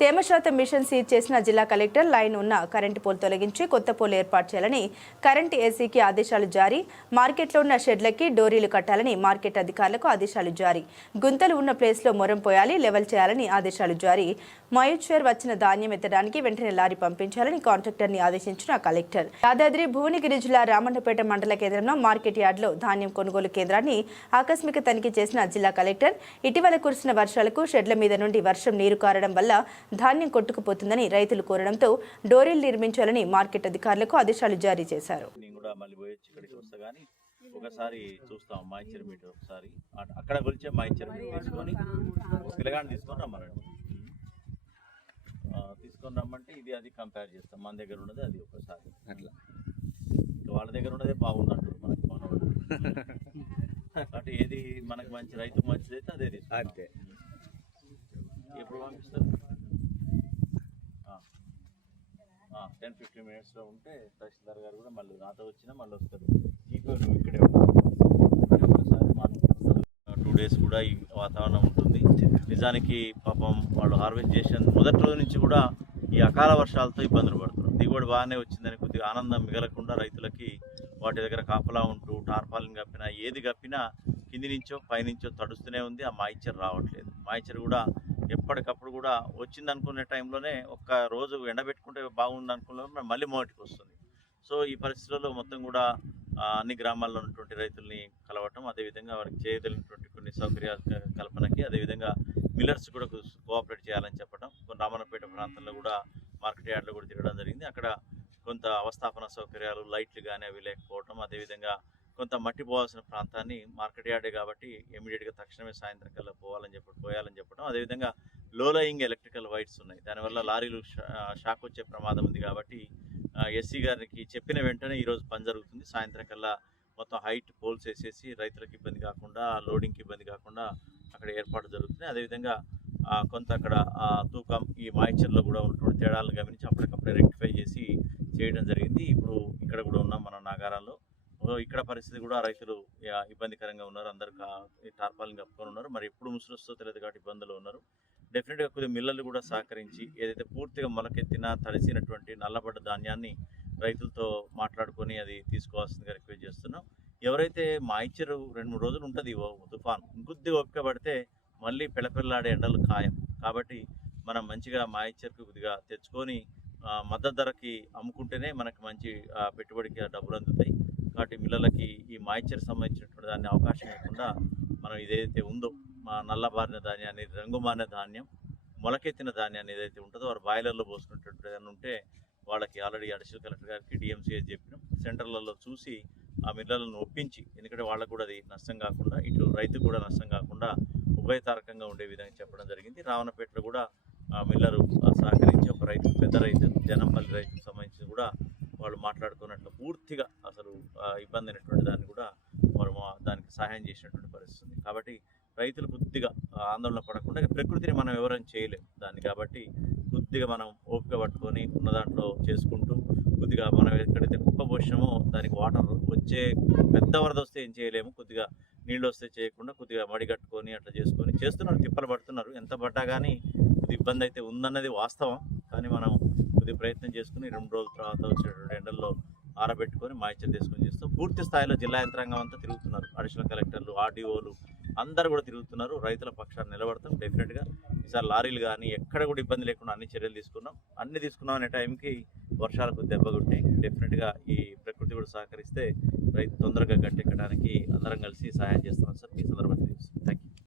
తేమ శాతం machine seize చేసిన జిల్లా కలెక్టర్ లైన్ ఉన్న కరెంటు పోల్ తొలగించి కొత్త పోల్ ఏర్పాటు చేయాలని కరెంటు ఏసీకి ఆదేశాలు జారీ. మార్కెట్లో ఉన్న షెడ్లకి డోరీలు కట్టాలని మార్కెట్ అధికారులకు ఆదేశాలు జారీ. గుంతలు ఉన్న ప్లేస్లో మొరం పోయాలి, లెవెల్ చేయాలని ఆదేశాలు జారీ. మయూచ్వేర్ వచ్చిన ధాన్యం ఎత్తడానికి వెంటనే లారీ పంపించాలని కాంట్రాక్టర్ని ఆదేశించిన కలెక్టర్. యాదాద్రి భువనగిరి జిల్లా రామన్నపేట మండల కేంద్రంలో మార్కెట్ యార్డ్లో ధాన్యం కొనుగోలు కేంద్రాన్ని ఆకస్మిక తనిఖీ చేసిన జిల్లా కలెక్టర్ ఇటీవల కురిసిన వర్షాలకు షెడ్ల మీద నుండి వర్షం నీరు కారడం వల్ల ధాన్యం కొట్టుకుపోతుందని రైతులు కోరడంతో డోరీలు నిర్మించాలని మార్కెట్ అధికారులకు ఆదేశాలు జారీ చేశారు. ఒకసారి చూస్తాం మాయిచర్ మీటర్, ఒకసారి అక్కడ కొలిచే మాయిచర్ మీటర్ తీసుకొని పిల్లగాని తీసుకొని రమ్మంటే ఇది అది కంపేర్ చేస్తాం. మన దగ్గర ఉన్నది అది ఒకసారి అట్లా, వాళ్ళ దగ్గర ఉన్నదే బాగుందంటారు మనకి మనవాడు. కాబట్టి ఏది మనకి మంచి రైతు మంచిది అయితే అదే తీసుకుంటే ఎప్పుడు పంపిస్తారు? 10-15 మినిట్స్లో ఉంటే తహసీల్దార్ గారు కూడా మళ్ళీ నాతో వచ్చినా మళ్ళీ వస్తారు. నువ్వు ఇక్కడే ఒకసారి 2 డేస్ కూడా ఈ వాతావరణం ఉంటుంది. నిజానికి పాపం వాళ్ళు హార్వెస్ట్ చేసిన మొదటి రోజు నుంచి కూడా ఈ అకాల వర్షాలతో ఇబ్బందులు పడుతున్నారు. దిగుబడి బాగానే వచ్చిందని కొద్దిగా ఆనందం మిగలకుండా రైతులకి వాటి దగ్గర కాపలా ఉంటూ టార్పాలిన్ కప్పినా ఏది కప్పినా కింది నుంచో పైనుంచో తడుస్తూనే ఉంది. ఆ మాయిచర్ రావట్లేదు. మాయిచర్ కూడా ఎప్పటికప్పుడు కూడా వచ్చింది అనుకునే టైంలోనే ఒక్క రోజు ఎండబెట్టుకుంటే బాగుంది అనుకున్న మళ్ళీ మొదటికి వస్తుంది. సో ఈ పరిస్థితుల్లో మొత్తం కూడా అన్ని గ్రామాల్లో ఉన్నటువంటి రైతుల్ని కలవటం, అదేవిధంగా వారికి చేయగలిగినటువంటి కొన్ని సౌకర్యాల కల్పనకి, అదేవిధంగా మిల్లర్స్ కూడా కోఆపరేట్ చేయాలని చెప్పడం. కొన్ని రామన్నపేట ప్రాంతంలో కూడా మార్కెట్ యార్డ్లో కూడా తిరగడం జరిగింది. అక్కడ కొంత అవస్థాపన సౌకర్యాలు, లైట్లు కానీ అవి లేకపోవటం, అదేవిధంగా కొంత మట్టి పోవాల్సిన ప్రాంతాన్ని మార్కెట్ యార్డే కాబట్టి ఇమీడియట్గా తక్షణమే సాయంత్రం కల్లా పోయాలని చెప్పడం. అదేవిధంగా లో లయింగ్ ఎలక్ట్రికల్ వైర్స్ ఉన్నాయి, దానివల్ల లారీలు షాక్ వచ్చే ప్రమాదం ఉంది. కాబట్టి ఎస్సీ గారికి చెప్పిన వెంటనే ఈరోజు పని జరుగుతుంది. సాయంత్రం కల్లా మొత్తం హైట్ పోల్స్ వేసేసి రైతులకు ఇబ్బంది కాకుండా, లోడింగ్కి ఇబ్బంది కాకుండా అక్కడ ఏర్పాటు జరుగుతుంది. అదేవిధంగా కొంత అక్కడ తూకం ఈ మాయిచర్లో కూడా ఉన్నటువంటి తేడాలను గమనించి అప్పటికప్పుడే రెక్టిఫై చేసి చేయడం జరిగింది. ఇప్పుడు ఇక్కడ కూడా ఉన్నాం మన నాగారాల్లో. ఇక్కడ పరిస్థితి కూడా రైతులు ఇబ్బందికరంగా ఉన్నారు. అందరు టార్పాలిన్ కప్పుకొని ఉన్నారు. మరి ఎప్పుడు ముసురు వస్తుందో తెలియదు కాబట్టి ఇబ్బందులు ఉన్నారు. డెఫినెట్గా కొద్దిగా మిల్లర్లు కూడా సహకరించి ఏదైతే పూర్తిగా మొలకెత్తిన తడిసినటువంటి నల్లబడ్డ ధాన్యాన్ని రైతులతో మాట్లాడుకొని అది తీసుకోవాల్సిందిగా రిక్వెస్ట్ చేస్తున్నాం. ఎవరైతే మాయిచరు 2-3 రోజులు ఉంటుంది తుఫాన్, ఇంకొద్దిగా ఓపిక పడితే మళ్ళీ పిల్లపిల్లాడే ఎండలు ఖాయం. కాబట్టి మనం మంచిగా మాయిచర్కి కొద్దిగా తెచ్చుకొని మద్దతు ధరకి అమ్ముకుంటేనే మనకు మంచి పెట్టుబడికి డబ్బులు అందుతాయి. కాబట్టి మిల్లలకి ఈ మాయిచర్ సంబంధించినటువంటి దాన్ని అవకాశం ఇవ్వకుండా మనం ఇదైతే ఉందో మా నల్లబారిన ధాన్యాన్ని, రంగు మారిన ధాన్యం, మొలకెత్తిన ధాన్యాన్ని ఏదైతే ఉంటుందో వారు బాయిలర్లో పోసుకునేటట్టు ఏదైనా ఉంటే వాళ్ళకి ఆల్రెడీ అడిషనల్ కలెక్టర్ గారికి డిఎంసీఎస్ చెప్పినాం. సెంటర్లలో చూసి ఆ మిల్లర్లను ఒప్పించి, ఎందుకంటే వాళ్ళకు కూడా అది నష్టం కాకుండా, ఇటు రైతుకు కూడా నష్టం కాకుండా ఉభయతారకంగా ఉండే విధంగా చెప్పడం జరిగింది. రావణపేటలో కూడా మిల్లరు సహకరించి ఒక రైతు, పెద్ద రైతు, జనంపల్లి రైతుకు సంబంధించి కూడా వాళ్ళు మాట్లాడుకున్నట్లు పూర్తిగా అసలు ఇబ్బంది అయినటువంటి దాన్ని కూడా వారు దానికి సహాయం చేసినటువంటి పరిస్థితి. కాబట్టి రైతులు కొద్దిగా ఆందోళన పడకుండా, ప్రకృతిని మనం ఎవరైనా చేయలేము దాన్ని, కాబట్టి కొద్దిగా మనం ఓపిక పట్టుకొని ఉన్న దాంట్లో చేసుకుంటూ కొద్దిగా మనం ఎక్కడైతే కుప్ప పోసినామో దానికి వాటర్ వచ్చే పెద్ద వరద వస్తే ఏం చేయలేము, కొద్దిగా నీళ్ళు వస్తే చేయకుండా కొద్దిగా మడి కట్టుకొని అట్లా చేసుకొని చేస్తున్నారు, తిప్పలు పడుతున్నారు. ఎంత పడ్డా కానీ కొద్ది ఇబ్బంది అయితే ఉందన్నది వాస్తవం. కానీ మనం కొద్దిగా ప్రయత్నం చేసుకుని 2 రోజుల తర్వాత వచ్చేటువంటి ఎండల్లో ఆరబెట్టుకొని మాయిచర్ తీసుకొని చేస్తాం. పూర్తి స్థాయిలో జిల్లా యంత్రాంగం అంతా తిరుగుతున్నారు. అడిషనల్ కలెక్టర్లు, ఆర్డీఓలు అందరూ కూడా తిరుగుతున్నారు. రైతుల పక్షాన్ని నిలబడతాం. డెఫినెట్గా ఈసారి లారీలు కానీ ఎక్కడ కూడా ఇబ్బంది లేకుండా అన్ని చర్యలు తీసుకున్నాం. అన్ని తీసుకున్నాం అనే టైంకి వర్షాలకు దెబ్బ కొట్టి డెఫినెట్గా ఈ ప్రకృతి కూడా సహకరిస్తే రైతు తొందరగా గట్టెక్కడానికి అందరం కలిసి సహాయం చేస్తాం సార్. ఈ సందర్భంగా